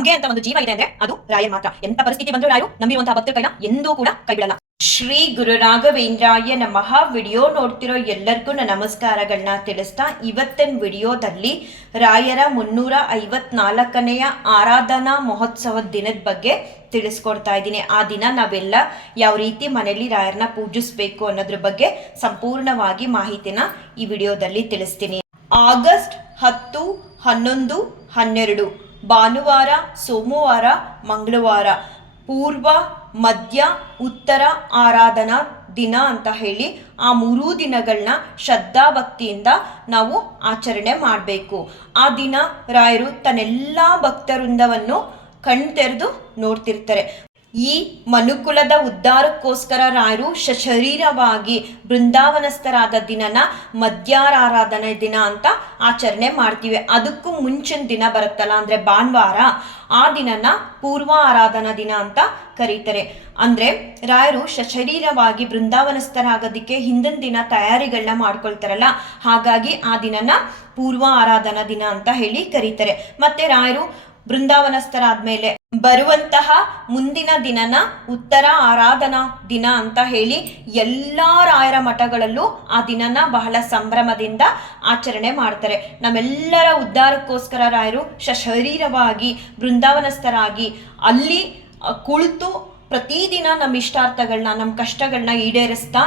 ನಮ್ಗೆ ಅಂತ ಒಂದು ಜೀವ ಇದೆ ಅಂದ್ರೆ ಅದು ರಾಯರ್ ಮಾತ್ರ. ಎಂತ ಪರಿಸ್ಥಿತಿ ಬಂದ್ರು ರಾಯರು ನಂಬಿರುವಂತಹ ಭಕ್ತರ ಕೈನ ಎಂದೂ ಕೂಡ ಕೈ ಬಿಡಲ್ಲ ಶ್ರೀ ಗುರು ರಾಘವೇಂದ್ರಾಯ ನಮಃ. ವಿಡಿಯೋ ನೋಡ್ತಿರೋ ಎಲ್ಲರಿಗೂ ನನ್ನ ನಮಸ್ಕಾರಗಳನ್ನ ತಿಳಿಸ್ತಾ ಇವತ್ತಿನ ವಿಡಿಯೋದಲ್ಲಿ ರಾಯರ ಮುನ್ನೂರ ಐವತ್ನಾಲ್ಕನೆಯ ಆರಾಧನಾ ಮಹೋತ್ಸವದ ದಿನದ ಬಗ್ಗೆ ತಿಳಿಸ್ಕೊಡ್ತಾ ಇದ್ದೀನಿ. ಆ ದಿನ ನಾವೆಲ್ಲ ಯಾವ ರೀತಿ ಮನೆಯಲ್ಲಿ ರಾಯರನ್ನ ಪೂಜಿಸ್ಬೇಕು ಅನ್ನೋದ್ರ ಬಗ್ಗೆ ಸಂಪೂರ್ಣವಾಗಿ ಮಾಹಿತಿನ ಈ ವಿಡಿಯೋದಲ್ಲಿ ತಿಳಿಸ್ತೀನಿ. ಆಗಸ್ಟ್ ಹತ್ತು, ಹನ್ನೊಂದು, ಹನ್ನೆರಡು. ಭಾನುವಾರ, ಸೋಮವಾರ, ಮಂಗಳವಾರ, ಪೂರ್ವ, ಮಧ್ಯ, ಉತ್ತರ ಆರಾಧನಾ ದಿನ ಅಂತ ಹೇಳಿ ಆ ಮೂರೂ ದಿನಗಳನ್ನ ಶ್ರದ್ಧಾಭಕ್ತಿಯಿಂದ ನಾವು ಆಚರಣೆ ಮಾಡಬೇಕು. ಆ ದಿನ ರಾಯರು ತನ್ನೆಲ್ಲ ಭಕ್ತವೃಂದವನ್ನು ಕಣ್ತೆರೆದು ನೋಡ್ತಿರ್ತಾರೆ. ಈ ಮನುಕುಲದ ಉದ್ಧಾರಕ್ಕೋಸ್ಕರ ರಾಯರು ಸಶರೀರವಾಗಿ ಬೃಂದಾವನಸ್ಥರಾದ ದಿನನ ಮಧ್ಯಾರಾಧನೆ ದಿನ ಅಂತ ಆಚರಣೆ ಮಾಡ್ತೀವಿ. ಅದಕ್ಕೂ ಮುಂಚಿನ ದಿನ ಬರುತ್ತಲ್ಲ, ಅಂದ್ರೆ ಭಾನುವಾರ. ಆ ದಿನನ ಪೂರ್ವ ಆರಾಧನಾ ದಿನ ಅಂತ ಕರೀತಾರೆ. ಅಂದ್ರೆ ರಾಯರು ಸಶರೀರವಾಗಿ ಬೃಂದಾವನಸ್ಥರಾಗೋದಕ್ಕೆ ಹಿಂದಿನ ದಿನ ತಯಾರಿಗಳನ್ನ ಮಾಡ್ಕೊಳ್ತಾರಲ್ಲ, ಹಾಗಾಗಿ ಆ ದಿನನ ಪೂರ್ವ ಆರಾಧನಾ ದಿನ ಅಂತ ಹೇಳಿ ಕರೀತಾರೆ. ಮತ್ತೆ ರಾಯರು ಬೃಂದಾವನಸ್ಥರಾದ್ಮೇಲೆ ಬರುವಂತಹ ಮುಂದಿನ ದಿನನ ಉತ್ತರ ಆರಾಧನಾ ದಿನ ಅಂತ ಹೇಳಿ ಎಲ್ಲ ರಾಯರ ಮಠಗಳಲ್ಲೂ ಆ ದಿನನ ಬಹಳ ಸಂಭ್ರಮದಿಂದ ಆಚರಣೆ ಮಾಡ್ತಾರೆ. ನಮ್ಮೆಲ್ಲರ ಉದ್ಧಾರಕ್ಕೋಸ್ಕರ ರಾಯರು ಸಶರೀರವಾಗಿ, ಬೃಂದಾವನಸ್ಥರಾಗಿ ಅಲ್ಲಿ ಕುಳಿತು ಪ್ರತಿದಿನ ನಮ್ಮ ಇಷ್ಟಾರ್ಥಗಳನ್ನ ನಮ್ಮ ಕಷ್ಟಗಳನ್ನ ಈಡೇರಿಸ್ತಾ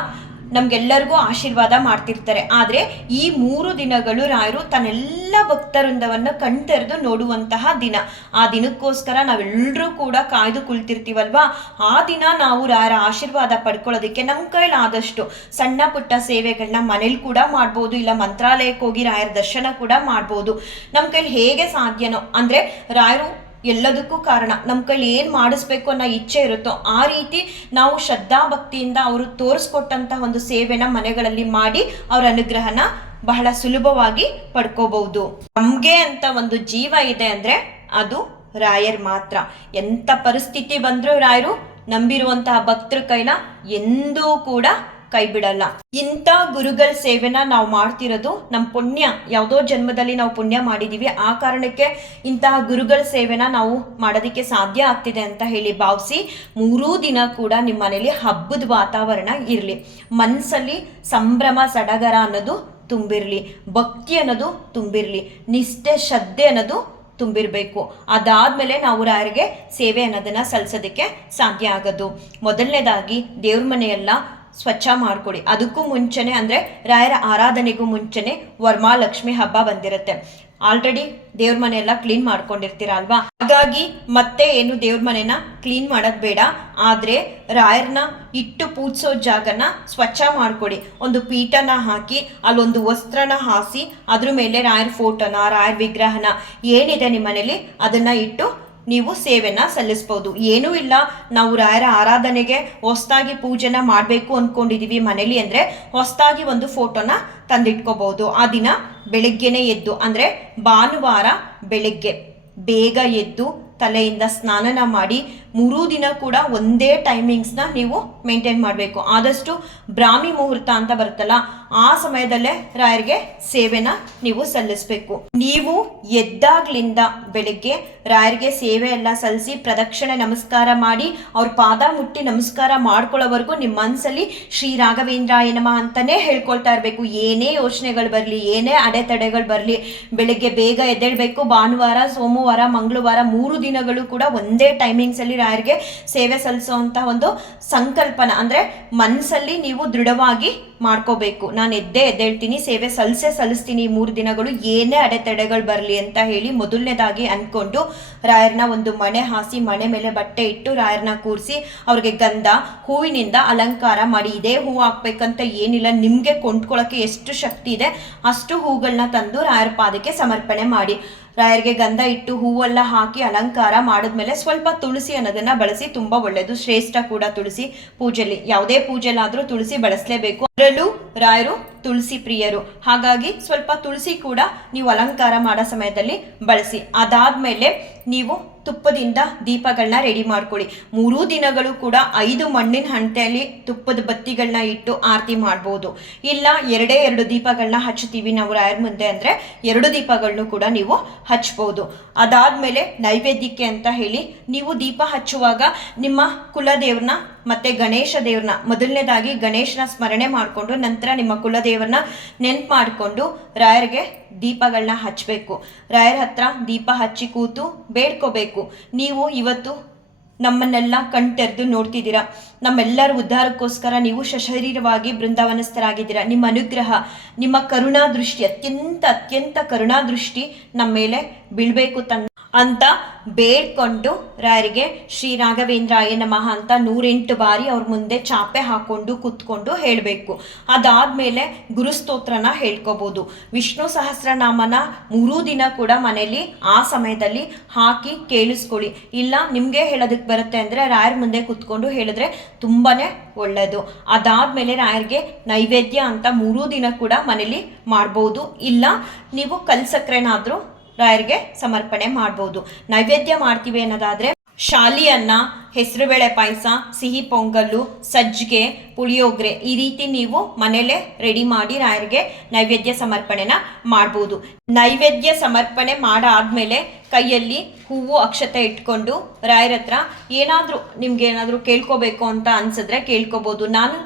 ನಮ್ಗೆಲ್ಲರಿಗೂ ಆಶೀರ್ವಾದ ಮಾಡ್ತಿರ್ತಾರೆ. ಆದರೆ ಈ ಮೂರು ದಿನಗಳು ರಾಯರು ತನ್ನೆಲ್ಲ ಭಕ್ತವೃಂದವನ್ನು ಕಣ್ತೆರೆದು ನೋಡುವಂತಹ ದಿನ. ಆ ದಿನಕ್ಕೋಸ್ಕರ ನಾವೆಲ್ಲರೂ ಕೂಡ ಕಾಯ್ದು ಕುಳಿತಿರ್ತೀವಲ್ವಾ? ಆ ದಿನ ನಾವು ರಾಯರ ಆಶೀರ್ವಾದ ಪಡ್ಕೊಳ್ಳೋದಕ್ಕೆ ನಮ್ಮ ಕೈಲಾದಷ್ಟು ಸಣ್ಣ ಪುಟ್ಟ ಸೇವೆಗಳನ್ನ ಮನೇಲಿ ಕೂಡ ಮಾಡ್ಬೋದು, ಇಲ್ಲ ಮಂತ್ರಾಲಯಕ್ಕೆ ಹೋಗಿ ರಾಯರ ದರ್ಶನ ಕೂಡ ಮಾಡ್ಬೋದು. ನಮ್ಮ ಕೈಲಿ ಹೇಗೆ ಸಾಧ್ಯನೋ, ಅಂದರೆ ರಾಯರು ಎಲ್ಲದಕ್ಕೂ ಕಾರಣ. ನಮ್ಮ ಕೈಲಿ ಏನು ಮಾಡಿಸ್ಬೇಕು ಅನ್ನೋ ಇಚ್ಛೆ ಇರುತ್ತೋ ಆ ರೀತಿ ನಾವು ಶ್ರದ್ಧಾ ಭಕ್ತಿಯಿಂದ ಅವರು ತೋರಿಸ್ಕೊಟ್ಟಂತಹ ಒಂದು ಸೇವೆನ ಮನೆಗಳಲ್ಲಿ ಮಾಡಿ ಅವರ ಅನುಗ್ರಹನ ಬಹಳ ಸುಲಭವಾಗಿ ಪಡ್ಕೋಬಹುದು. ನಮಗೆ ಅಂತ ಒಂದು ಜೀವ ಇದೆ ಅಂದ್ರೆ ಅದು ರಾಯರ್ ಮಾತ್ರ. ಎಂಥ ಪರಿಸ್ಥಿತಿ ಬಂದರೂ ರಾಯರು ನಂಬಿರುವಂತಹ ಭಕ್ತರ ಕೈನ ಎಂದೂ ಕೂಡ ಕೈ ಬಿಡಲ್ಲ ಇಂಥ ಗುರುಗಳ ಸೇವೆನ ನಾವು ಮಾಡ್ತಿರೋದು ನಮ್ಮ ಪುಣ್ಯ. ಯಾವುದೋ ಜನ್ಮದಲ್ಲಿ ನಾವು ಪುಣ್ಯ ಮಾಡಿದೀವಿ, ಆ ಕಾರಣಕ್ಕೆ ಇಂತಹ ಗುರುಗಳ ಸೇವೆನ ನಾವು ಮಾಡೋದಕ್ಕೆ ಸಾಧ್ಯ ಆಗ್ತಿದೆ ಅಂತ ಹೇಳಿ ಭಾವಿಸಿ ಮೂರೂ ದಿನ ಕೂಡ ನಿಮ್ಮ ಮನೇಲಿ ಹಬ್ಬದ ವಾತಾವರಣ ಇರಲಿ. ಮನಸ್ಸಲ್ಲಿ ಸಂಭ್ರಮ, ಸಡಗರ ಅನ್ನೋದು ತುಂಬಿರಲಿ. ಭಕ್ತಿ ಅನ್ನೋದು ತುಂಬಿರಲಿ. ನಿಷ್ಠೆ, ಶ್ರದ್ಧೆ ಅನ್ನೋದು ತುಂಬಿರಬೇಕು. ಅದಾದ್ಮೇಲೆ ನಾವು ರಾಯರಿಗೆ ಸೇವೆ ಅನ್ನೋದನ್ನ ಸಲ್ಲಿಸೋದಕ್ಕೆ ಸಾಧ್ಯ ಆಗೋದು. ಮೊದಲನೇದಾಗಿ ದೇವ್ರ ಮನೆಯೆಲ್ಲ ಸ್ವಚ್ಛ ಮಾಡ್ಕೊಡಿ. ಅದಕ್ಕೂ ಮುಂಚೆನೆ ಅಂದರೆ ರಾಯರ ಆರಾಧನೆಗೂ ಮುಂಚೆನೆ ವರ್ಮಾಲಕ್ಷ್ಮಿ ಹಬ್ಬ ಬಂದಿರುತ್ತೆ. ಆಲ್ರೆಡಿ ದೇವ್ರ ಮನೆಯೆಲ್ಲ ಕ್ಲೀನ್ ಮಾಡ್ಕೊಂಡಿರ್ತೀರ ಅಲ್ವಾ ಹಾಗಾಗಿ ಮತ್ತೆ ಏನು ದೇವ್ರ ಮನೆನ ಕ್ಲೀನ್ ಮಾಡೋದು ಬೇಡ. ಆದರೆ ರಾಯರ್ನ ಇಟ್ಟು ಪೂಜಿಸೋ ಜಾಗನ ಸ್ವಚ್ಛ ಮಾಡ್ಕೊಡಿ. ಒಂದು ಪೀಠನ ಹಾಕಿ, ಅಲ್ಲೊಂದು ವಸ್ತ್ರನ ಹಾಸಿ, ಅದ್ರ ಮೇಲೆ ರಾಯರ್ ಫೋಟೋನ ರಾಯರ್ ವಿಗ್ರಹನ ಏನಿದೆ ನಿಮ್ಮ ಮನೇಲಿ ಅದನ್ನ ಇಟ್ಟು ನೀವು ಸೇವೆನ ಸಲ್ಲಿಸ್ಬೋದು. ಏನೂ ಇಲ್ಲ. ನಾವು ರಾಯರ ಆರಾಧನೆಗೆ ಹೊಸದಾಗಿ ಪೂಜೆನ ಮಾಡಬೇಕು ಅಂದ್ಕೊಂಡಿದ್ದೀವಿ ಮನೇಲಿ ಅಂದರೆ ಹೊಸದಾಗಿ ಒಂದು ಫೋಟೋನ ತಂದಿಟ್ಕೋಬಹುದು ಆ ದಿನ ಬೆಳಗ್ಗೆನೆ ಎದ್ದು, ಅಂದರೆ ಭಾನುವಾರ ಬೆಳಗ್ಗೆ ಬೇಗ ಎದ್ದು ತಲೆಯಿಂದ ಸ್ನಾನನ ಮಾಡಿ ಮೂರೂ ದಿನ ಕೂಡ ಒಂದೇ ಟೈಮಿಂಗ್ಸ್ನ ನೀವು ಮೇಂಟೈನ್ ಮಾಡಬೇಕು. ಆದಷ್ಟು ಬ್ರಾಹ್ಮಿ ಮುಹೂರ್ತ ಅಂತ ಬರುತ್ತಲ್ಲ, ಆ ಸಮಯದಲ್ಲೇ ರಾಯರಿಗೆ ಸೇವೆನ ನೀವು ಸಲ್ಲಿಸಬೇಕು. ನೀವು ಎದ್ದಾಗ್ಲಿಂದ ಬೆಳಿಗ್ಗೆ ರಾಯರಿಗೆ ಸೇವೆ ಎಲ್ಲ ಸಲ್ಲಿಸಿ ಪ್ರದಕ್ಷಿಣೆ ನಮಸ್ಕಾರ ಮಾಡಿ, ಅವ್ರ ಪಾದ ಮುಟ್ಟಿ ನಮಸ್ಕಾರ ಮಾಡ್ಕೊಳ್ಳೋವರೆಗೂ ನಿಮ್ಮ ಮನಸ್ಸಲ್ಲಿ ಶ್ರೀ ರಾಘವೇಂದ್ರ ನಮಃ ಅಂತಾನೆ ಹೇಳ್ಕೊಳ್ತಾ ಇರಬೇಕು. ಏನೇ ಯೋಚನೆಗಳು ಬರಲಿ, ಏನೇ ಅಡೆತಡೆಗಳು ಬರಲಿ, ಬೆಳಿಗ್ಗೆ ಬೇಗ ಎದ್ದೇಳಬೇಕು. ಭಾನುವಾರ, ಸೋಮವಾರ, ಮಂಗಳವಾರ ಮೂರು ದಿನಗಳು ಕೂಡ ಒಂದೇ ಟೈಮಿಂಗ್ಸಲ್ಲಿ ರಾಯರಿಗೆ ಸೇವೆ ಸಲ್ಲಿಸುವಂತಹ ಒಂದು ಸಂಕಲ್ಪನ, ಅಂದರೆ ಮನಸ್ಸಲ್ಲಿ ನೀವು ದೃಢವಾಗಿ ಮಾಡ್ಕೋಬೇಕು. ನಾನು ಎದ್ದೇ ಎದ್ದೇಳ್ತೀನಿ, ಸೇವೆ ಸಲ್ಲಿಸೇ ಸಲ್ಲಿಸ್ತೀನಿ, ಮೂರು ದಿನಗಳು ಏನೇ ಅಡೆತಡೆಗಳು ಬರಲಿ ಅಂತ ಹೇಳಿ ಮೊದಲನೇದಾಗಿ ಅಂದ್ಕೊಂಡು ರಾಯರ್ನ ಒಂದು ಮಣೆ ಹಾಸಿ, ಮಣೆ ಮೇಲೆ ಬಟ್ಟೆ ಇಟ್ಟು ರಾಯರ್ನ ಕೂರಿಸಿ, ಅವ್ರಿಗೆ ಗಂಧ, ಹೂವಿನಿಂದ ಅಲಂಕಾರ ಮಾಡಿ, ಇದೇ ಹೂವು ಹಾಕ್ಬೇಕಂತ ಏನಿಲ್ಲ, ನಿಮಗೆ ಕೊಂಡ್ಕೊಳ್ಳೋಕ್ಕೆ ಎಷ್ಟು ಶಕ್ತಿ ಇದೆ, ಅಷ್ಟು ಹೂಗಳನ್ನ ತಂದು ರಾಯರ ಪಾದಕ್ಕೆ ಸಮರ್ಪಣೆ ಮಾಡಿ. ರಾಯರಿಗೆ ಗಂಧ ಇಟ್ಟು ಹೂವೆಲ್ಲ ಹಾಕಿ ಅಲಂಕಾರ ಮಾಡಿದ್ಮೇಲೆ ಸ್ವಲ್ಪ ತುಳಸಿ ಅನ್ನೋದನ್ನ ಬಳಸಿ ತುಂಬಾ ಒಳ್ಳೆಯದು ಶ್ರೇಷ್ಠ ಕೂಡ ತುಳಸಿ ಪೂಜೆಲಿ. ಯಾವುದೇ ಪೂಜೆಲಾದರೂ ತುಳಸಿ ಬಳಸಲೇಬೇಕು. ಅದರಲ್ಲೂ ರಾಯರು, ತುಳಸಿ ಪ್ರಿಯರು. ಹಾಗಾಗಿ ಸ್ವಲ್ಪ ತುಳಸಿ ಕೂಡ ನೀವು ಅಲಂಕಾರ ಮಾಡೋ ಸಮಯದಲ್ಲಿ ಬಳಸಿ. ಅದಾದ್ಮೇಲೆ ನೀವು ತುಪ್ಪದಿಂದ ದೀಪಗಳನ್ನ ರೆಡಿ ಮಾಡ್ಕೊಳ್ಳಿ. ಮೂರೂ ದಿನಗಳು ಕೂಡ ಐದು ಮಣ್ಣಿನ ಹಂಟೆಯಲ್ಲಿ ತುಪ್ಪದ ಬತ್ತಿಗಳನ್ನ ಇಟ್ಟು ಆರತಿ ಮಾಡ್ಬೋದು. ಇಲ್ಲ, ಎರಡೇ ಎರಡು ದೀಪಗಳನ್ನ ಹಚ್ತೀವಿ ನಾವು ರಾಯರ ಮುಂದೆ ಅಂದರೆ ಎರಡು ದೀಪಗಳನ್ನು ಕೂಡ ನೀವು ಹಚ್ಬೋದು ಅದಾದ್ಮೇಲೆ ನೈವೇದ್ಯಕ್ಕೆ ಅಂತ ಹೇಳಿ ನೀವು ದೀಪ ಹಚ್ಚುವಾಗ ನಿಮ್ಮ ಕುಲದೇವ್ರನ್ನ ಮತ್ತೆ ಗಣೇಶ ದೇವ್ರನ್ನ, ಮೊದಲನೇದಾಗಿ ಗಣೇಶನ ಸ್ಮರಣೆ ಮಾಡಿಕೊಂಡು ನಂತರ ನಿಮ್ಮ ಕುಲದೇವ್ರನ್ನ ನೆನ್ಪು ಮಾಡಿಕೊಂಡು ರಾಯರಿಗೆ ದೀಪಗಳನ್ನ ಹಚ್ಚಬೇಕು ರಾಯರ ಹತ್ರ ದೀಪ ಹಚ್ಚಿ ಕೂತು ಬೇಡ್ಕೋಬೇಕು. ನೀವು ಇವತ್ತು ನಮ್ಮನ್ನೆಲ್ಲ ಕಣ್ತೆರೆದು ನೋಡ್ತಿದ್ದೀರಾ. ನಮ್ಮೆಲ್ಲರ ಉದ್ಧಾರಕ್ಕೋಸ್ಕರ ನೀವು ಸಶರೀರವಾಗಿ ಬೃಂದಾವನಸ್ಥರಾಗಿದ್ದೀರಾ. ನಿಮ್ಮ ಅನುಗ್ರಹ, ನಿಮ್ಮ ಕರುಣಾದೃಷ್ಟಿ, ಅತ್ಯಂತ ಅತ್ಯಂತ ಕರುಣಾದೃಷ್ಟಿ ನಮ್ಮ ಮೇಲೆ ಬೀಳಬೇಕು ತನ್ನ ಅಂತ ಬೇಡ್ಕೊಂಡು ರಾಯರಿಗೆ ಶ್ರೀ ರಾಘವೇಂದ್ರಾಯ ನಮಃ ಅಂತ ನೂರೆಂಟು ಬಾರಿ ಅವ್ರ ಮುಂದೆ ಚಾಪೆ ಹಾಕೊಂಡು ಕೂತ್ಕೊಂಡು ಹೇಳಬೇಕು. ಅದಾದ್ಮೇಲೆ ಗುರುಸ್ತೋತ್ರನ ಹೇಳ್ಕೋಬೋದು. ವಿಷ್ಣು ಸಹಸ್ರನಾಮನ ಮೂರೂ ದಿನ ಕೂಡ ಮನೆಯಲ್ಲಿ ಆ ಸಮಯದಲ್ಲಿ ಹಾಕಿ ಕೇಳಿಸ್ಕೊಳ್ಳಿ. ಇಲ್ಲ, ನಿಮಗೆ ಹೇಳೋದಕ್ಕೆ ಬರುತ್ತೆ ಅಂದರೆ ರಾಯರ ಮುಂದೆ ಕೂತ್ಕೊಂಡು ಹೇಳಿದ್ರೆ ತುಂಬಾ ಒಳ್ಳೆಯದು ಅದಾದ್ಮೇಲೆ ರಾಯರಿಗೆ ನೈವೇದ್ಯ ಅಂತ ಮೂರೂ ದಿನ ಕೂಡ ಮನೇಲಿ ಮಾಡ್ಬೋದು. ಇಲ್ಲ, ನೀವು ಕಲ್ಸಕ್ರೆನಾದರೂ ರಾಯರಿಗೆ ಸಮರ್ಪಣೆ ಮಾಡ್ಬೋದು. ನೈವೇದ್ಯ ಮಾಡ್ತೀವಿ ಅನ್ನೋದಾದ್ರೆ ಶಾಲಿಯನ್ನ ಹೆಸರುಬೇಳೆ ಪಾಯಸ, ಸಿಹಿ ಪೊಂಗಲ್ಲು, ಸಜ್ಜಿಗೆ, ಪುಳಿಯೋಗರೆ ಈ ರೀತಿ ನೀವು ಮನೇಲೆ ರೆಡಿ ಮಾಡಿ ರಾಯರಿಗೆ ನೈವೇದ್ಯ ಸಮರ್ಪಣೆನ ಮಾಡ್ಬೋದು. ನೈವೇದ್ಯ ಸಮರ್ಪಣೆ ಮಾಡಾದ್ಮೇಲೆ ಕೈಯಲ್ಲಿ ಹೂವು ಅಕ್ಷತೆ ಇಟ್ಕೊಂಡು ರಾಯರ ಹತ್ರ ಏನಾದರೂ ನಿಮ್ಗೆ ಏನಾದರೂ ಕೇಳ್ಕೋಬೇಕು ಅಂತ ಅನ್ಸಿದ್ರೆ ಕೇಳ್ಕೋಬೋದು. ನಾನು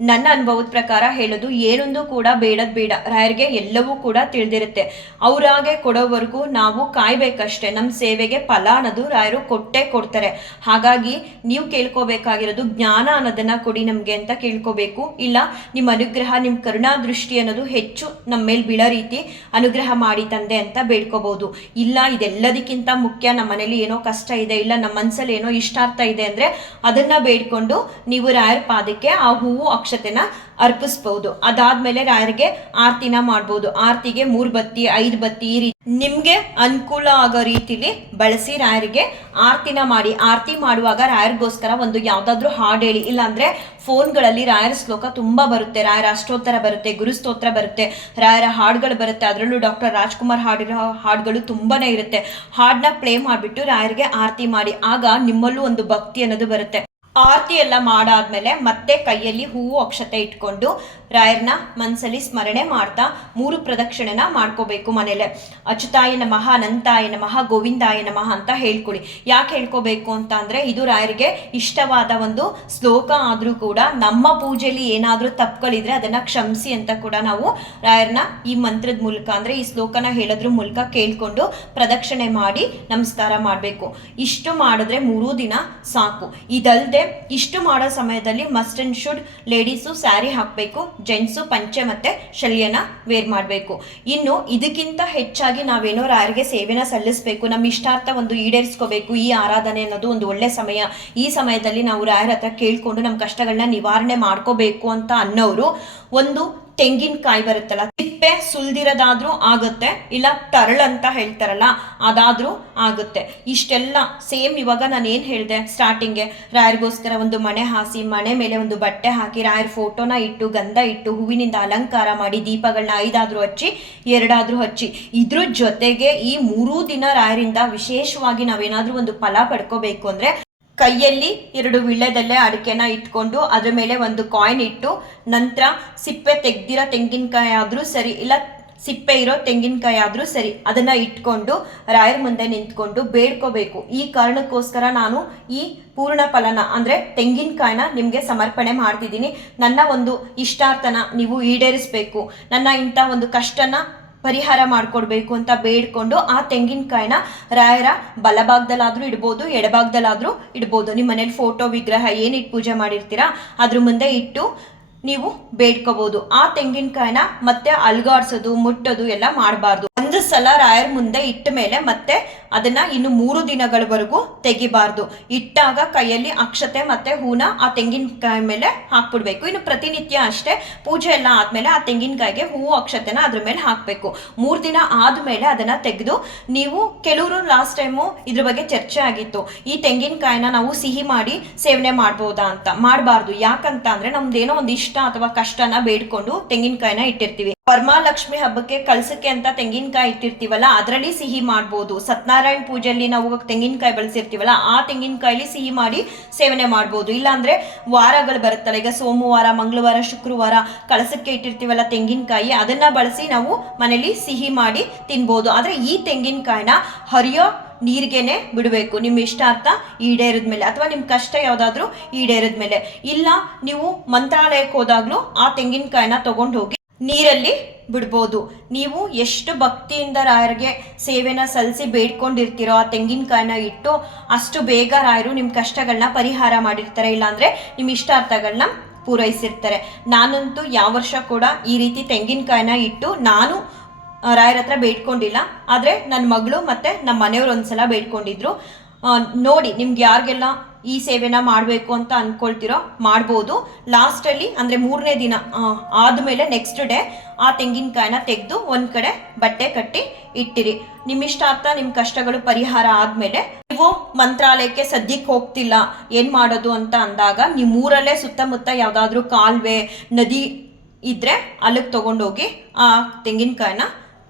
ನನ್ನ ಅನುಭವದ ಪ್ರಕಾರ ಹೇಳೋದು, ಏನೊಂದು ಕೂಡ ಬೇಡದ್ ಬೇಡ. ರಾಯರಿಗೆ ಎಲ್ಲವೂ ಕೂಡ ತಿಳಿದಿರುತ್ತೆ. ಅವರಾಗೆ ಕೊಡೋವರೆಗೂ ನಾವು ಕಾಯ್ಬೇಕಷ್ಟೇ. ನಮ್ಮ ಸೇವೆಗೆ ಫಲ ಅನ್ನೋದು ರಾಯರು ಕೊಟ್ಟೇ ಕೊಡ್ತಾರೆ. ಹಾಗಾಗಿ ನೀವು ಕೇಳ್ಕೋಬೇಕಾಗಿರೋದು ಜ್ಞಾನ ಅನ್ನೋದನ್ನ ಕೊಡಿ ನಮಗೆ ಅಂತ ಕೇಳ್ಕೋಬೇಕು. ಇಲ್ಲ, ನಿಮ್ಮ ಅನುಗ್ರಹ, ನಿಮ್ಮ ಕರುಣಾ ದೃಷ್ಟಿ ಅನ್ನೋದು ಹೆಚ್ಚು ನಮ್ಮ ಮೇಲೆ ಬೀಳೋ ರೀತಿ ಅನುಗ್ರಹ ಮಾಡಿ ತಂದೆ ಅಂತ ಬೇಡ್ಕೋಬಹುದು ಇಲ್ಲ, ಇದೆಲ್ಲದಕ್ಕಿಂತ ಮುಖ್ಯ ನಮ್ಮ ಮನೇಲಿ ಏನೋ ಕಷ್ಟ ಇದೆ, ಇಲ್ಲ ನಮ್ಮ ಮನಸ್ಸಲ್ಲಿ ಏನೋ ಇಷ್ಟಾರ್ಥ ಇದೆ ಅಂದ್ರೆ ಅದನ್ನ ಬೇಡ್ಕೊಂಡು ನೀವು ರಾಯರ ಪಾದಕ್ಕೆ ಆ ಹೂವು ಅಕ್ಷತೆನ ಅರ್ಪಿಸ್ಬಹುದು ಅದಾದ್ಮೇಲೆ ರಾಯರಿಗೆ ಆರತಿನ ಮಾಡ್ಬೋದು. ಆರತಿಗೆ ಮೂರ್ ಬತ್ತಿ, ಐದು ಬತ್ತಿ ಈ ರೀತಿ ನಿಮ್ಗೆ ಅನುಕೂಲ ಆಗೋ ರೀತಿಲಿ ಬಳಸಿ ರಾಯರಿಗೆ ಆರತಿನ ಮಾಡಿ. ಆರತಿ ಮಾಡುವಾಗ ರಾಯರ್ಗೋಸ್ಕರ ಒಂದು ಯಾವ್ದಾದ್ರು ಹಾಡು ಹೇಳಿ. ಇಲ್ಲಾಂದ್ರೆ ಫೋನ್ಗಳಲ್ಲಿ ರಾಯರ ಶ್ಲೋಕ ತುಂಬಾ ಬರುತ್ತೆ. ರಾಯರ ಅಷ್ಟೋತ್ತರ ಬರುತ್ತೆ ಗುರುಸ್ತೋತ್ರ ಬರುತ್ತೆ, ರಾಯರ ಹಾಡುಗಳು ಬರುತ್ತೆ. ಅದರಲ್ಲೂ ಡಾಕ್ಟರ್ ರಾಜ್ಕುಮಾರ್ ಹಾಡಿರೋ ಹಾಡುಗಳು ತುಂಬಾನೇ ಇರುತ್ತೆ. ಹಾಡನ್ನ ಪ್ಲೇ ಮಾಡಿಬಿಟ್ಟು ರಾಯರಿಗೆ ಆರತಿ ಮಾಡಿ. ಆಗ ನಿಮ್ಮಲ್ಲೂ ಒಂದು ಭಕ್ತಿ ಅನ್ನೋದು ಬರುತ್ತೆ. ಆರತಿ ಎಲ್ಲ ಮಾಡಾದ್ಮೇಲೆ ಮತ್ತೆ ಕೈಯಲ್ಲಿ ಹೂವು ಅಕ್ಷತೆ ಇಟ್ಕೊಂಡು ರಾಯರ್ನ ಮನಸ್ಸಲ್ಲಿ ಸ್ಮರಣೆ ಮಾಡ್ತಾ ಮೂರು ಪ್ರದಕ್ಷಿಣೆನ ಮಾಡ್ಕೋಬೇಕು ಮನೇಲೆ. ಅಚ್ಯುತಾಯ ನಮಃ, ಅನಂತಾಯ ನಮಃ, ಗೋವಿಂದಾಯ ನಮಃ ಅಂತ ಹೇಳ್ಕೊಡಿ. ಯಾಕೆ ಹೇಳ್ಕೋಬೇಕು ಅಂತ ಅಂದ್ರೆ ಇದು ರಾಯರಿಗೆ ಇಷ್ಟವಾದ ಒಂದು ಶ್ಲೋಕ ಆದ್ರೂ ಕೂಡ ನಮ್ಮ ಪೂಜೆಯಲ್ಲಿ ಏನಾದ್ರೂ ತಪ್ಪುಗಳಿದ್ರೆ ಅದನ್ನ ಕ್ಷಮಿಸಿ ಅಂತ ಕೂಡ ನಾವು ರಾಯರ್ನ ಈ ಮಂತ್ರದ ಮೂಲಕ ಅಂದ್ರೆ ಈ ಶ್ಲೋಕನ ಹೇಳೋದ್ರ ಮೂಲಕ ಕೇಳ್ಕೊಂಡು ಪ್ರದಕ್ಷಿಣೆ ಮಾಡಿ ನಮಸ್ಕಾರ ಮಾಡಬೇಕು. ಇಷ್ಟು ಮಾಡಿದ್ರೆ ಮೂರು ದಿನ ಸಾಕು. ಇದಲ್ದೆ ಇಷ್ಟು ಮಾಡೋ ಸಮಯದಲ್ಲಿ must and should ladies sari ಹಾಕಬೇಕು ಜೆಂಟ್ಸು ಪಂಚೆ ಮತ್ತು ಶಲ್ಯನ ವೇರ್ ಮಾಡಬೇಕು. ಇನ್ನು ಇದಕ್ಕಿಂತ ಹೆಚ್ಚಾಗಿ ನಾವೇನೋ ರಾಯರಿಗೆ ಸೇವೆನ ಸಲ್ಲಿಸಬೇಕು, ನಮ್ಮ ಇಷ್ಟಾರ್ಥ ಒಂದು ಈಡೇರಿಸ್ಕೋಬೇಕು, ಈ ಆರಾಧನೆ ಅನ್ನೋದು ಒಂದು ಒಳ್ಳೆ ಸಮಯ. ಈ ಸಮಯದಲ್ಲಿ ನಾವು ರಾಯರ ಹತ್ರ ಕೇಳಿಕೊಂಡು ನಮ್ಮ ಕಷ್ಟಗಳನ್ನ ನಿವಾರಣೆ ಮಾಡ್ಕೋಬೇಕು ಅಂತ ಅನ್ನೋರು ಒಂದು ತೆಂಗಿನಕಾಯಿ ಬರುತ್ತಲ್ಲ, ತಿಪ್ಪೆ ಸುಲ್ದಿರೋದಾದ್ರೂ ಆಗುತ್ತೆ, ಇಲ್ಲ ತರಳ್ ಅಂತ ಹೇಳ್ತಾರಲ್ಲ, ಅದಾದ್ರೂ ಆಗುತ್ತೆ. ಇಷ್ಟೆಲ್ಲ ಸೇಮ್ ಇವಾಗ ನಾನು ಏನು ಹೇಳಿದೆ ಸ್ಟಾರ್ಟಿಂಗ್ಗೆ ರಾಯರಿಗೋಸ್ಕರ ಒಂದು ಮನೆ ಹಾಸಿ ಮನೆ ಮೇಲೆ ಒಂದು ಬಟ್ಟೆ ಹಾಕಿ, ರಾಯರ್ ಫೋಟೋನ ಇಟ್ಟು, ಗಂಧ ಇಟ್ಟು, ಹೂವಿನಿಂದ ಅಲಂಕಾರ ಮಾಡಿ ದೀಪಗಳನ್ನ ಐದಾದ್ರೂ ಹಚ್ಚಿ, ಎರಡಾದ್ರೂ ಹಚ್ಚಿ. ಇದ್ರ ಜೊತೆಗೆ ಈ ಮೂರೂ ದಿನ ರಾಯರಿಂದ ವಿಶೇಷವಾಗಿ ನಾವೇನಾದ್ರೂ ಒಂದು ಫಲ ಪಡ್ಕೋಬೇಕು ಅಂದ್ರೆ ಕೈಯಲ್ಲಿ ಎರಡು ವಿಳ್ಯದಲ್ಲೇ ಅಡಿಕೆನ ಇಟ್ಕೊಂಡು ಅದ್ರ ಮೇಲೆ ಒಂದು ಕಾಯಿನ್ ಇಟ್ಟು ನಂತರ ಸಿಪ್ಪೆ ತೆಗ್ದಿರೋ ತೆಂಗಿನಕಾಯಿ ಆದರೂ ಸರಿ, ಇಲ್ಲ ಸಿಪ್ಪೆ ಇರೋ ತೆಂಗಿನಕಾಯಿ ಆದರೂ ಸರಿ ಅದನ್ನು ಇಟ್ಕೊಂಡು ರಾಯರ ಮುಂದೆ ನಿಂತ್ಕೊಂಡು ಬೇಡ್ಕೋಬೇಕು. ಈ ಕಾರಣಕ್ಕೋಸ್ಕರ ನಾನು ಈ ಪೂರ್ಣ ಫಲನ ಅಂದರೆ ತೆಂಗಿನಕಾಯಿನ ನಿಮಗೆ ಸಮರ್ಪಣೆ ಮಾಡ್ತಿದ್ದೀನಿ. ನನ್ನ ಒಂದು ಇಷ್ಟಾರ್ಥನ ನೀವು ಈಡೇರಿಸಬೇಕು. ನನ್ನ ಇಂಥ ಒಂದು ಕಷ್ಟನ ಪರಿಹಾರ ಮಾಡಿಕೊಡ್ಬೇಕು ಅಂತ ಬೇಡ್ಕೊಂಡು ಆ ತೆಂಗಿನಕಾಯಿನ ರಾಯರ ಬಲಭಾಗದಲ್ಲಾದ್ರೂ ಇಡ್ಬೋದು, ಎಡಭಾಗದಲ್ಲಾದರೂ ಇಡ್ಬೋದು. ನಿಮ್ಮ ಮನೇಲಿ ಫೋಟೋ, ವಿಗ್ರಹ ಏನಿಟ್ಟು ಪೂಜೆ ಮಾಡಿರ್ತೀರಾ, ಅದ್ರ ಮುಂದೆ ಇಟ್ಟು ನೀವು ಬೇಡ್ಕೋಬೋದು. ಆ ತೆಂಗಿನಕಾಯಿನ ಮತ್ತೆ ಅಲ್ಗಾಡ್ಸೋದು, ಮುಟ್ಟೋದು ಎಲ್ಲ ಮಾಡಬಾರ್ದು. ಒಂದು ಸಲ ರಾಯರ್ ಮುಂದೆ ಇಟ್ಟ ಮೇಲೆ ಮತ್ತೆ ಅದನ್ನ ಇನ್ನು ಮೂರು ದಿನಗಳವರೆಗೂ ತೆಗಿಬಾರ್ದು. ಇಟ್ಟಾಗ ಕೈಯಲ್ಲಿ ಅಕ್ಷತೆ ಮತ್ತೆ ಹೂನ ಆ ತೆಂಗಿನಕಾಯಿ ಮೇಲೆ ಹಾಕ್ಬಿಡ್ಬೇಕು. ಇನ್ನು ಪ್ರತಿನಿತ್ಯ ಅಷ್ಟೇ ಪೂಜೆ ಎಲ್ಲ ಆದ್ಮೇಲೆ ಆ ತೆಂಗಿನಕಾಯಿಗೆ ಹೂವು, ಅಕ್ಷತೆನ ಅದ್ರ ಮೇಲೆ ಹಾಕಬೇಕು. ಮೂರು ದಿನ ಆದ್ಮೇಲೆ ಅದನ್ನ ತೆಗೆದು ನೀವು ಕೆಲವರು ಲಾಸ್ಟ್ ಟೈಮು ಇದ್ರ ಬಗ್ಗೆ ಚರ್ಚೆ ಆಗಿತ್ತು. ಈ ತೆಂಗಿನಕಾಯಿನ ನಾವು ಸಿಹಿ ಮಾಡಿ ಸೇವನೆ ಮಾಡ್ಬೋದಾ ಅಂತ. ಮಾಡಬಾರ್ದು. ಯಾಕಂತ ಅಂದ್ರೆ ನಮ್ದೇನೋ ಒಂದು ಇಷ್ಟ ಅಥವಾ ಕಷ್ಟನ ಬೇಡ್ಕೊಂಡು ತೆಂಗಿನಕಾಯಿನ ಇಟ್ಟಿರ್ತೀವಿ. ವರಮಹಾಲಕ್ಷ್ಮಿ ಹಬ್ಬಕ್ಕೆ ಕಳ್ಸಕ್ಕೆ ಅಂತ ತೆಂಗಿನಕಾಯಿ ಇಟ್ಟಿರ್ತೀವಲ್ಲ, ಅದರಲ್ಲಿ ಸಿಹಿ ಮಾಡ್ಬೋದು. ಸತ್ಯನಾರಾಯಣ ಪೂಜೆಯಲ್ಲಿ ನಾವು ತೆಂಗಿನಕಾಯಿ ಬಳಸಿರ್ತೀವಲ್ಲ, ಆ ತೆಂಗಿನಕಾಯಲ್ಲಿ ಸಿಹಿ ಮಾಡಿ ಸೇವನೆ ಮಾಡ್ಬೋದು. ಇಲ್ಲಾಂದ್ರೆ ವಾರಗಳು ಬರುತ್ತಲ್ಲ, ಈಗ ಸೋಮವಾರ, ಮಂಗಳವಾರ, ಶುಕ್ರವಾರ ಕಳಸಕ್ಕೆ ಇಟ್ಟಿರ್ತೀವಲ್ಲ ತೆಂಗಿನಕಾಯಿ, ಅದನ್ನ ಬಳಸಿ ನಾವು ಮನೇಲಿ ಸಿಹಿ ಮಾಡಿ ತಿನ್ಬೋದು. ಆದ್ರೆ ಈ ತೆಂಗಿನಕಾಯಿನ ಹರಿಯೋ ನೀರಿಗೆನೆ ಬಿಡಬೇಕು. ನಿಮ್ಮ ಇಷ್ಟಾರ್ಥ ಈಡೇರಿದ ಮೇಲೆ ಅಥವಾ ನಿಮ್ಮ ಕಷ್ಟ ಯಾವುದಾದ್ರೂ ಈಡೇರಿದ ಮೇಲೆ ಇಲ್ಲ, ನೀವು ಮಂತ್ರಾಲಯಕ್ಕೆ ಹೋದಾಗಲೂ ಆ ತೆಂಗಿನಕಾಯಿನ ತಗೊಂಡು ಹೋಗಿ ನೀರಲ್ಲಿ ಬಿಡ್ಬೋದು. ನೀವು ಎಷ್ಟು ಭಕ್ತಿಯಿಂದ ರಾಯರಿಗೆ ಸೇವೆನ ಸಲ್ಲಿಸಿ ಬೇಡ್ಕೊಂಡಿರ್ತೀರೋ ಆ ತೆಂಗಿನಕಾಯಿನ ಇಟ್ಟು ಅಷ್ಟು ಬೇಗ ರಾಯರು ನಿಮ್ಮ ಕಷ್ಟಗಳನ್ನ ಪರಿಹಾರ ಮಾಡಿರ್ತಾರೆ ಇಲ್ಲಾಂದ್ರೆ ನಿಮ್ಮ ಇಷ್ಟಾರ್ಥಗಳನ್ನ ಪೂರೈಸಿರ್ತಾರೆ. ನಾನಂತೂ ಯಾವ ವರ್ಷ ಕೂಡ ಈ ರೀತಿ ತೆಂಗಿನಕಾಯಿನ ಇಟ್ಟು ನಾನು ರಾಯರ ಹತ್ರ ಬೇಡ್ಕೊಂಡಿಲ್ಲ. ಆದರೆ ನನ್ನ ಮಗಳು ಮತ್ತು ನಮ್ಮ ಮನೆಯವ್ರು ಒಂದ್ಸಲ ಬೇಡ್ಕೊಂಡಿದ್ರು. ಆ, ನೋಡಿ ನಿಮ್ಗೆ ಯಾರಿಗೆಲ್ಲ ಈ ಸೇವೆನ ಮಾಡಬೇಕು ಅಂತ ಅಂದ್ಕೊಳ್ತಿರೋ ಮಾಡ್ಬೋದು. ಲಾಸ್ಟಲ್ಲಿ ಅಂದರೆ ಮೂರನೇ ದಿನ ಆದಮೇಲೆ ನೆಕ್ಸ್ಟ್ ಡೇ ಆ ತೆಂಗಿನಕಾಯಿನ ತೆಗೆದು ಒಂದು ಕಡೆ ಬಟ್ಟೆ ಕಟ್ಟಿ ಇಟ್ಟಿರಿ. ನಿಮ್ಮಿಷ್ಟಾರ್ಥ ನಿಮ್ಮ ಕಷ್ಟಗಳು ಪರಿಹಾರ ಆದಮೇಲೆ ನೀವು ಮಂತ್ರಾಲಯಕ್ಕೆ ಸದ್ಯಕ್ಕೆ ಹೋಗ್ತಿಲ್ಲ, ಏನು ಮಾಡೋದು ಅಂತ ಅಂದಾಗ ನೀವು ಊರಲ್ಲೇ ಸುತ್ತಮುತ್ತ ಯಾವುದಾದ್ರೂ ಕಾಲುವೆ, ನದಿ ಇದ್ರೆ ಅಲ್ಲಿಗೆ ತಗೊಂಡೋಗಿ ಆ ತೆಂಗಿನಕಾಯಿನ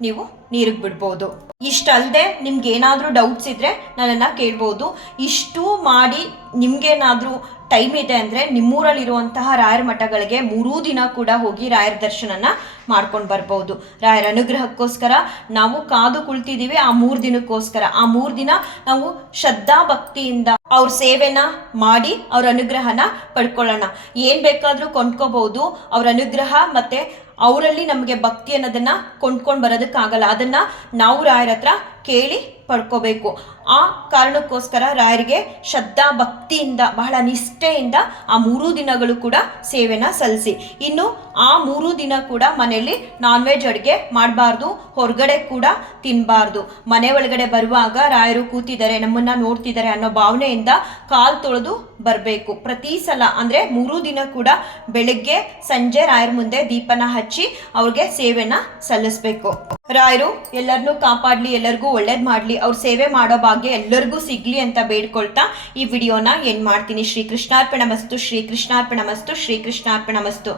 ನೀವು ನೀರಿಗೆ ಬಿಡ್ಬೋದು. ಇಷ್ಟಲ್ಲದೆ ನಿಮ್ಗೆ ಏನಾದರೂ ಡೌಟ್ಸ್ ಇದ್ದರೆ ನನ್ನನ್ನು ಕೇಳ್ಬೋದು. ಇಷ್ಟು ಮಾಡಿ ನಿಮ್ಗೇನಾದರೂ ಟೈಮ್ ಇದೆ ಅಂದರೆ ನಿಮ್ಮೂರಲ್ಲಿರುವಂತಹ ರಾಯರ ಮಠಗಳಿಗೆ ಮೂರೂ ದಿನ ಕೂಡ ಹೋಗಿ ರಾಯರ ದರ್ಶನನ ಮಾಡ್ಕೊಂಡು ಬರ್ಬೋದು. ರಾಯರ ಅನುಗ್ರಹಕ್ಕೋಸ್ಕರ ನಾವು ಕಾದು ಕುಳ್ತಿದ್ದೀವಿ. ಆ ಮೂರು ದಿನಕ್ಕೋಸ್ಕರ. ಆ ಮೂರು ದಿನ ನಾವು ಶ್ರದ್ಧಾ ಭಕ್ತಿಯಿಂದ ಅವ್ರ ಸೇವೆನ ಮಾಡಿ ಅವ್ರ ಅನುಗ್ರಹನ ಪಡ್ಕೊಳ್ಳೋಣ. ಏನು ಬೇಕಾದರೂ ಕೊಂಡ್ಕೋಬಹುದು ಅವ್ರ ಅನುಗ್ರಹ ಮತ್ತೆ ಅವರಲ್ಲಿ ನಮಗೆ ಭಕ್ತಿ ಅನ್ನೋದನ್ನ ಕೊಂಡ್ಕೊಂಡು ಬರೋದಕ್ಕಾಗಲ್ಲ. ಅದನ್ನ ನಾವು ರಾಯರ ಹತ್ರ ಕೇಳಿ ಪಡ್ಕೋಬೇಕು. ಆ ಕಾರಣಕ್ಕೋಸ್ಕರ ರಾಯರಿಗೆ ಶ್ರದ್ಧಾ ಭಕ್ತಿಯಿಂದ, ಬಹಳ ನಿಷ್ಠೆಯಿಂದ ಆ ಮೂರು ದಿನಗಳು ಕೂಡ ಸೇವೆನ ಸಲ್ಲಿಸಿ. ಇನ್ನು ಆ ಮೂರು ದಿನ ಕೂಡ ಮನೆಯಲ್ಲಿ ನಾನ್ ವೆಜ್ ಅಡುಗೆ ಮಾಡಬಾರ್ದು, ಹೊರಗಡೆ ಕೂಡ ತಿನ್ನಬಾರ್ದು ಮನೆ ಒಳಗಡೆ ಬರುವಾಗ ರಾಯರು ಕೂತಿದ್ದಾರೆ, ನಮ್ಮನ್ನ ನೋಡ್ತಿದ್ದಾರೆ ಅನ್ನೋ ಭಾವನೆಯಿಂದ ಕಾಲ್ ತೊಳೆದು ಬರಬೇಕು. ಪ್ರತಿ ಸಲ ಅಂದರೆ ಮೂರು ದಿನ ಕೂಡ ಬೆಳಗ್ಗೆ ಸಂಜೆ ರಾಯರ ಮುಂದೆ ದೀಪನ ಹಚ್ಚಿ ಅವ್ರಿಗೆ ಸೇವೆನ ಸಲ್ಲಿಸ್ಬೇಕು. ರಾಯರು ಎಲ್ಲರನ್ನೂ ಕಾಪಾಡಲಿ, ಎಲ್ಲರಿಗೂ ಒಳ್ಳೇದು ಮಾಡಲಿ, ಅವ್ರ ಸೇವೆ ಮಾಡೋ ಭಾಗ್ಯ ಎಲ್ಲರಿಗೂ ಸಿಗಲಿ ಅಂತ ಬೇಡ್ಕೊಳ್ತಾ ಈ ವಿಡಿಯೋನ ಏನು ಮಾಡ್ತೀನಿ? ಶ್ರೀ ಕೃಷ್ಣಾರ್ಪಣ ಮಸ್ತು ಶ್ರೀ ಕೃಷ್ಣಾರ್ಪಣ ಮಸ್ತು ಶ್ರೀ ಕೃಷ್ಣಾರ್ಪಣ ಮಸ್ತು